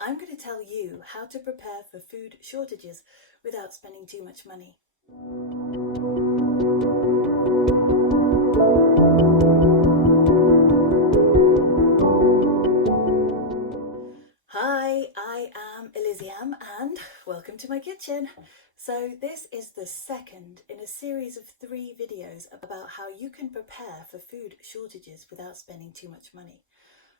I'm going to tell you how to prepare for food shortages without spending too much money. Hi, I am Elysium and welcome to my kitchen. So this is the second in a series of 3 videos about how you can prepare for food shortages without spending too much money.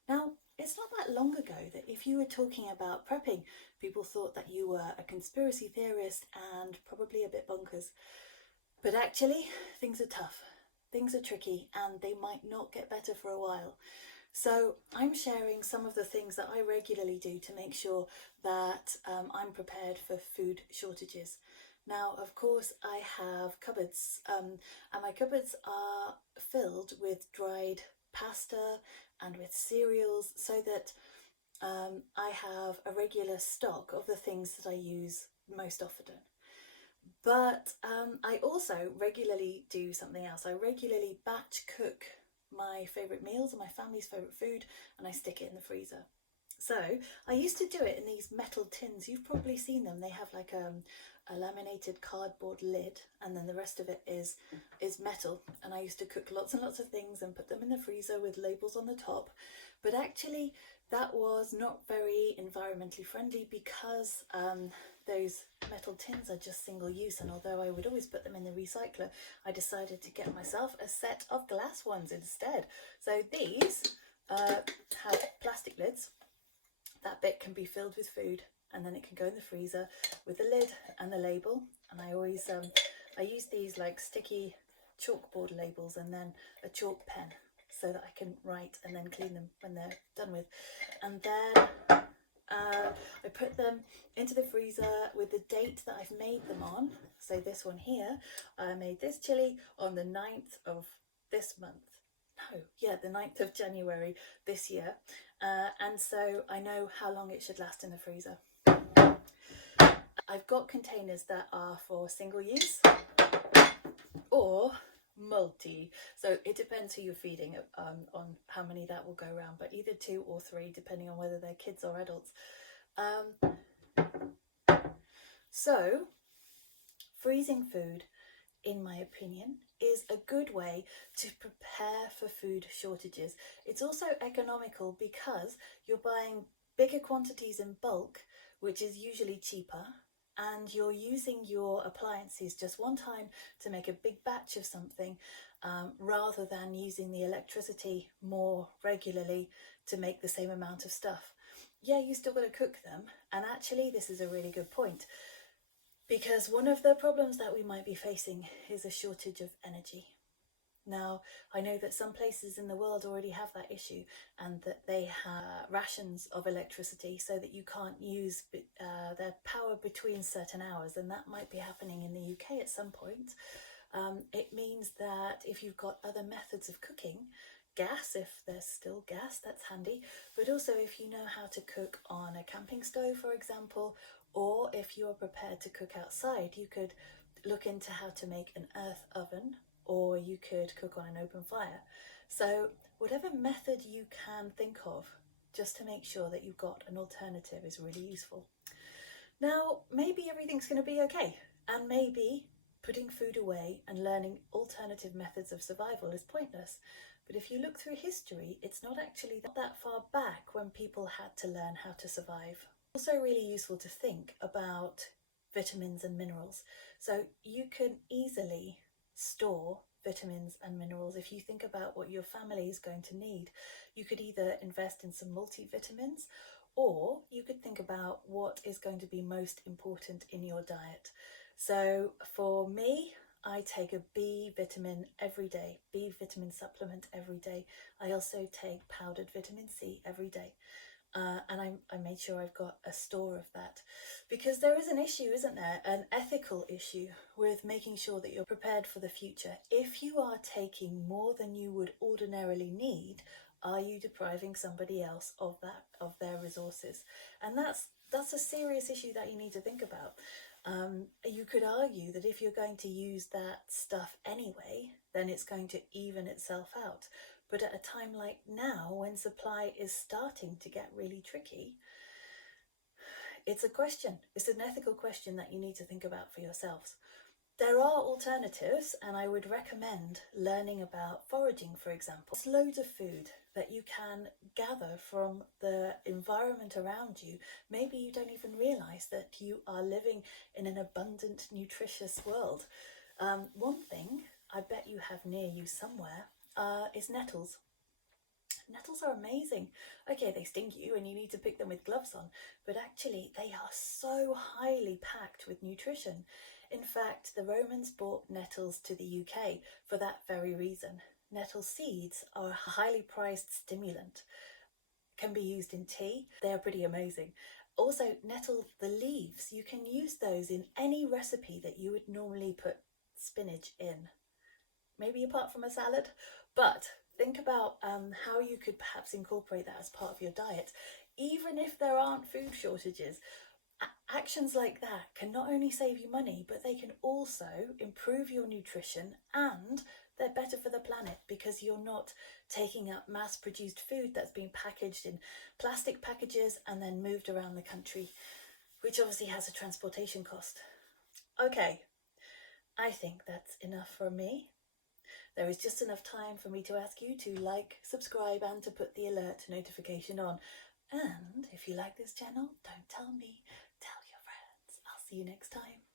Now, it's not that long ago that if you were talking about prepping, people thought that you were a conspiracy theorist and probably a bit bonkers. But actually, things are tough, things are tricky, and they might not get better for a while. So I'm sharing some of the things that I regularly do to make sure that I'm prepared for food shortages. Now, of course, I have cupboards, and my cupboards are filled with dried pasta and with cereals so that I have a regular stock of the things that I use most often. But I also regularly do something else. I regularly batch cook my favourite meals and my family's favourite food, and I stick it in the freezer. So I used to do it in these metal tins. You've probably seen them. They have like a laminated cardboard lid, and then the rest of it is metal. And I used to cook lots and lots of things and put them in the freezer with labels on the top. But actually, that was not very environmentally friendly because those metal tins are just single use, and although I would always put them in the recycler, I decided to get myself a set of glass ones instead. So these have plastic lids. That bit can be filled with food, and then it can go in the freezer with the lid and the label. And I always I use these like sticky chalkboard labels and then a chalk pen so that I can write and then clean them when they're done with. And then I put them into the freezer with the date that I've made them on. So this one here, I made this chili on the 9th of this month. No, yeah, the 9th of January this year. And so I know how long it should last in the freezer. I've got containers that are for single use or multi, so it depends who you're feeding on how many that will go around, but either 2 or 3 depending on whether they're kids or adults. So freezing food, in my opinion, is a good way to prepare for food shortages. It's also economical because you're buying bigger quantities in bulk, which is usually cheaper, and you're using your appliances just one time to make a big batch of something, rather than using the electricity more regularly to make the same amount of stuff. Yeah, you still got to cook them, and actually this is a really good point, because one of the problems that we might be facing is a shortage of energy. Now, I know that some places in the world already have that issue, and that they have rations of electricity so that you can't use their power between certain hours, and that might be happening in the UK at some point. It means that if you've got other methods of cooking, gas, if there's still gas, that's handy, but also if you know how to cook on a camping stove, for example, or if you're prepared to cook outside, you could look into how to make an earth oven, or you could cook on an open fire. So whatever method you can think of, just to make sure that you've got an alternative, is really useful. Now, maybe everything's going to be okay, and maybe putting food away and learning alternative methods of survival is pointless. But if you look through history, it's not actually that far back when people had to learn how to survive. Also really useful to think about vitamins and minerals. So you can easily store vitamins and minerals. If you think about what your family is going to need, you could either invest in some multivitamins, or you could think about what is going to be most important in your diet. So for me, I take a B vitamin every day, B vitamin supplement every day. I also take powdered vitamin C every day. And I made sure I've got a store of that, because there is an issue, isn't there? An ethical issue with making sure that you're prepared for the future. If you are taking more than you would ordinarily need, are you depriving somebody else of their resources? And that's a serious issue that you need to think about. You could argue that if you're going to use that stuff anyway, then it's going to even itself out. But at a time like now, when supply is starting to get really tricky, it's a question. It's an ethical question that you need to think about for yourselves. There are alternatives, and I would recommend learning about foraging, for example. There's loads of food that you can gather from the environment around you. Maybe you don't even realise that you are living in an abundant, nutritious world. One thing I bet you have near you somewhere is nettles. Nettles are amazing. Okay, they sting you and you need to pick them with gloves on, but actually they are so highly packed with nutrition. In fact, the Romans brought nettles to the UK for that very reason. Nettle seeds are a highly prized stimulant, can be used in tea. They are pretty amazing. Also, nettle, the leaves, you can use those in any recipe that you would normally put spinach in. Maybe apart from a salad, but think about how you could perhaps incorporate that as part of your diet, even if there aren't food shortages. Actions like that can not only save you money, but they can also improve your nutrition, and they're better for the planet because you're not taking up mass-produced food that's been packaged in plastic packages and then moved around the country, which obviously has a transportation cost. Okay, I think that's enough from me. There is just enough time for me to ask you to like, subscribe, and to put the alert notification on. And if you like this channel, don't tell me, tell your friends. I'll see you next time.